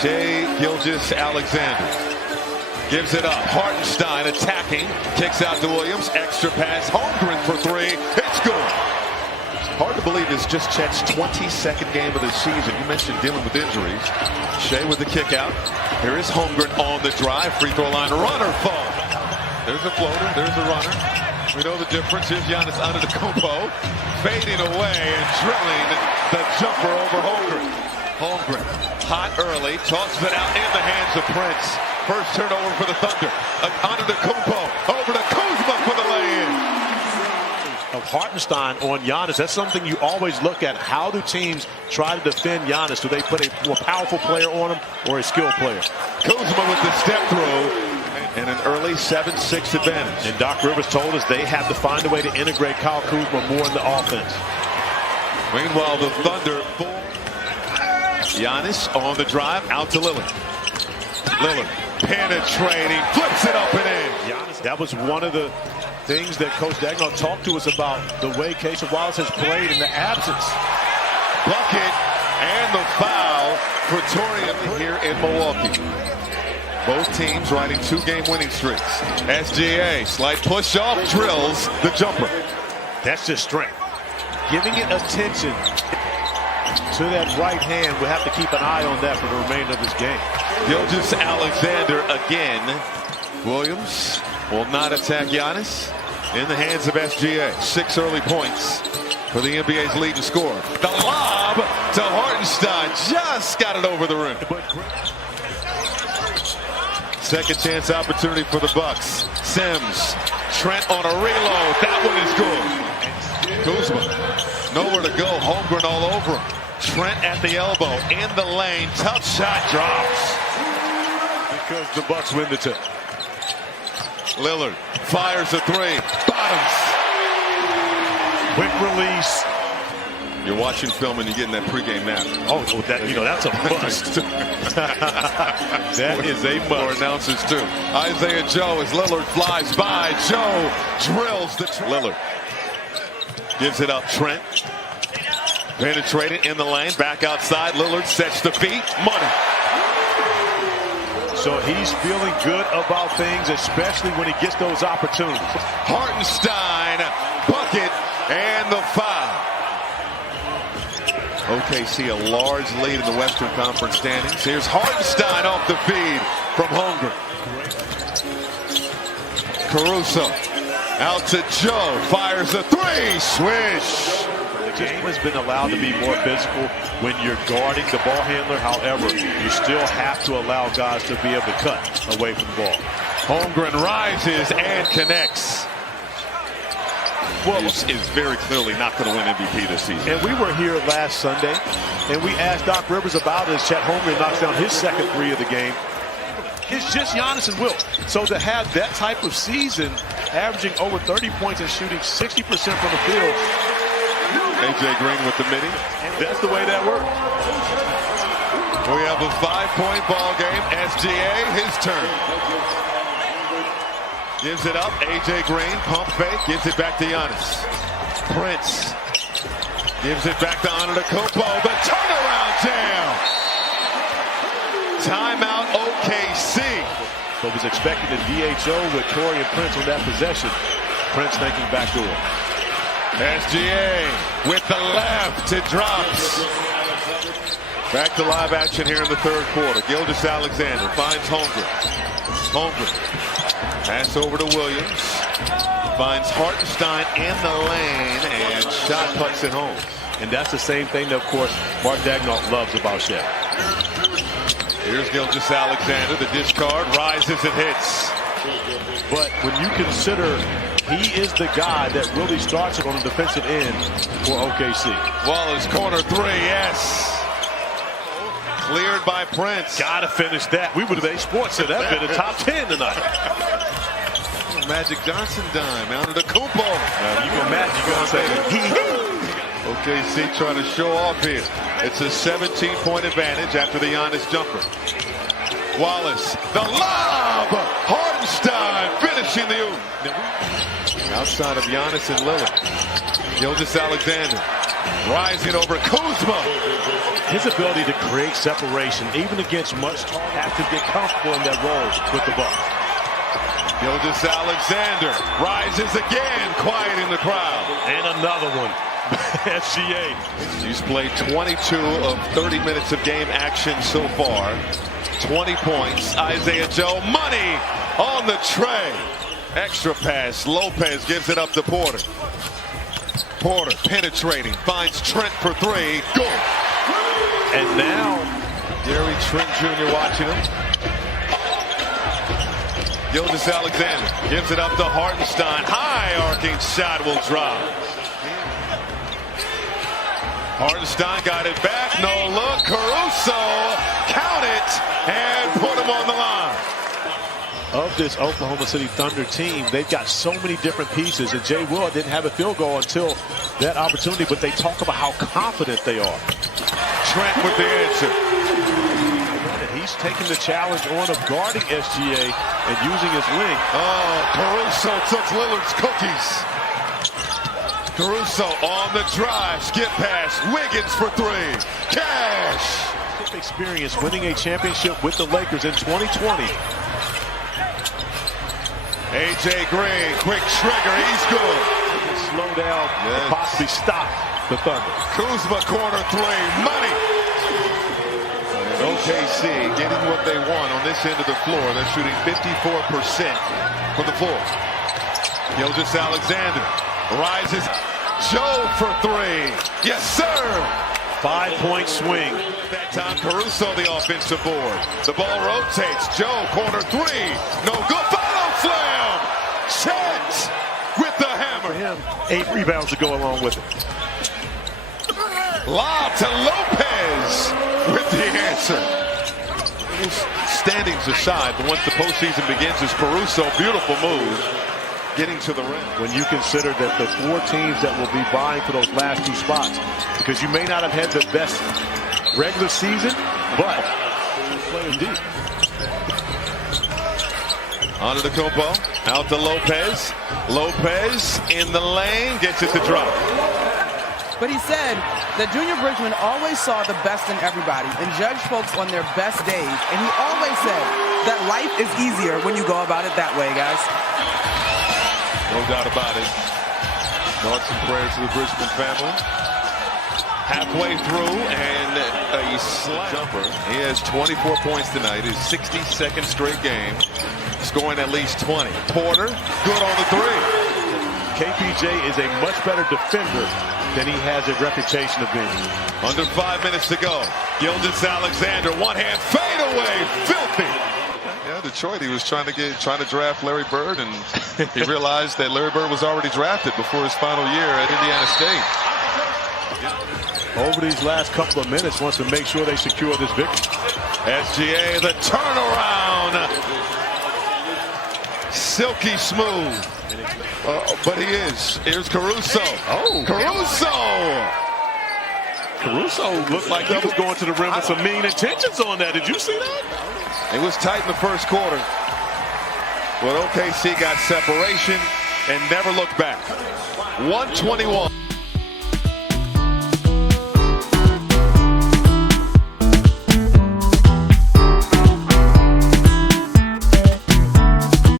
Shai Gilgeous-Alexander gives it up. Hartenstein attacking, kicks out to Williams. Extra pass. Holmgren for three. It's good. Hard to believe it's just Chet's 22nd game of the season. You mentioned dealing with injuries. Shai with the kick out. Here is Holmgren on the drive. Free throw line. Runner fall. There's a floater. There's a runner. We know the difference. Here's Giannis Antetokounmpo fading away and drilling the jumper over Holmgren. Holmgren hot early. Tosses it out in the hands of Prince. First turnover for the Thunder. Antetokounmpo over to Kuzma for the lay-in. Of Hartenstein on Giannis, that's something you always look at. How do teams try to defend Giannis? Do they put a more powerful player on him or a skilled player? Kuzma with the step through and an early 7-6 advantage. And Doc Rivers told us they have to find a way to integrate Kyle Kuzma more in the offense. Meanwhile, the Thunder. Giannis on the drive, out to Lillard. Lillard penetrating, flips it up and in. Giannis, that was one of the things that Coach Dagnall talked to us about, the way Casey Wallace has played in the absence. Bucket and the foul for Torian here in Milwaukee. Both teams riding 2-game winning streaks. SGA, slight push off, drills the jumper. That's just strength. Giving it attention to that right hand. We'll have to keep an eye on that for the remainder of this game. Gilgeous-Alexander again. Williams will not attack Giannis. In the hands of SGA. 6 early points for the NBA's leading scorer. The lob to Hartenstein. Just got it over the rim. Second chance opportunity for the Bucks. Sims. Trent on a reload. That one is good. Kuzma. Nowhere to go. Holmgren all over him. Trent at the elbow. In the lane. Tough shot. Drops. Because the Bucks win the tip. Lillard fires a three. Bottoms. Quick release. You're watching film and you're getting that pregame nap. Oh, that, that's a must. That is a must. For announcers too. Isaiah Joe as Lillard flies by. Joe drills the Lillard. Gives it up. Trent. Penetrated in the lane. Back outside. Lillard sets the feet. Money. So he's feeling good about things, especially when he gets those opportunities. Hartenstein, bucket, and the foul. OKC a large lead in the Western Conference standings. Here's Hartenstein off the feed from Holmgren. Caruso out to Joe, fires a three, swish. The game has been allowed to be more physical when you're guarding the ball handler. However, you still have to allow guys to be able to cut away from the ball. Holmgren rises and connects. Williams is very clearly not going to win MVP this season. And we were here last Sunday, and we asked Doc Rivers about it as Chet Holmgren knocks down his second three of the game. It's just Giannis and Wilt. So to have that type of season, averaging over 30 points and shooting 60% from the field, AJ Green with the midi. That's the way that works. We have a 5-point ball game. SGA, his turn. Gives it up. AJ Green, pump fake, gives it back to Giannis. Prince gives it back to Antetokounmpo. The turnaround jam. Timeout OKC. But was expecting the DHO with Torian Prince on that possession. Prince thinking backdoor. SGA with the left, it drops. Back to live action here in the third quarter. Gilgeous-Alexander finds Holmgren. Holmgren. Pass over to Williams. Finds Hartenstein in the lane and shot puts it home. And that's the same thing that, of course, Mark Dagnall loves about Shai. Here's Gilgeous-Alexander. The discard rises and hits. But when you consider he is the guy that really starts it on the defensive end for OKC. Wallace corner three, yes. Cleared by Prince. Gotta finish that. We would have sports said that been a top 10 tonight. Magic Johnson dime. Antetokounmpo. You go Magic, you gonna say OKC trying to show off here. It's a 17-point advantage after the Giannis jumper. Wallace, the lob! Hartenstein finishing the oop. Outside of Giannis and Lillard. Gilgeous-Alexander rising over Kuzma. His ability to create separation, even against much, has to get comfortable in that role with the Bucks. Gilgeous-Alexander rises again, quiet in the crowd. And another one. SGA. He's played 22 of 30 minutes of game action so far. 20 points. Isaiah Joe, money on the tray. Extra pass. Lopez gives it up to Porter. Porter penetrating, finds Trent for three. Good. And now, Gary Trent Jr. watching him. Gilgeous-Alexander gives it up to Hartenstein. High arcing shot will drop. Hartenstein got it back. No look. Caruso. Count it. And put him on the line. Of this Oklahoma City Thunder team, they've got so many different pieces. And Jay Will didn't have a field goal until that opportunity. But they talk about how confident they are. Trent with the answer. He's taking the challenge on of guarding SGA and using his wing. Oh, Caruso took Lillard's cookies. Caruso on the drive, skip pass, Wiggins for three. Cash. Experience winning a championship with the Lakers in 2020. AJ Green, quick trigger, he's good. Slow down and possibly stop the Thunder. Kuzma corner three, money. And OKC getting what they want on this end of the floor. They're shooting 54% from the floor. Gilgeous-Alexander rises. Joe for three. Yes, sir. 5-point swing. That time Caruso the offensive board. The ball rotates. Joe corner three. No good. Follow slam. Chet with the hammer. For him, 8 rebounds to go along with it. Lob to Lopez with the answer. Standings aside, but once the postseason begins, it's Caruso. Beautiful move. Getting to the rim. When you consider that the 4 teams that will be vying for those last 2 spots, because you may not have had the best regular season, but playing deep. Antetokounmpo out to Lopez. Lopez in the lane, gets it to drop. But he said that Junior Bridgman always saw the best in everybody and judged folks on their best days. And he always said that life is easier when you go about it that way, guys. No doubt about it. Thoughts and prayers to the Bridgman family. Halfway through and a slam jumper. He has 24 points tonight. His 62nd straight game. Scoring at least 20. Porter, good on the three. KPJ is a much better defender than he has a reputation of being. Under 5 minutes to go. Gilgeous-Alexander, one hand fade away. Filthy. Yeah, Detroit, he was trying to draft Larry Bird, and he realized that Larry Bird was already drafted before his final year at Indiana State. Over these last couple of minutes, wants to make sure they secure this victory. SGA, the turnaround. Silky smooth. But he is. Here's Caruso. Oh, Caruso looked like he was going to the rim with some mean intentions on that. Did you see that? It was tight in the first quarter. But OKC got separation and never looked back. 121.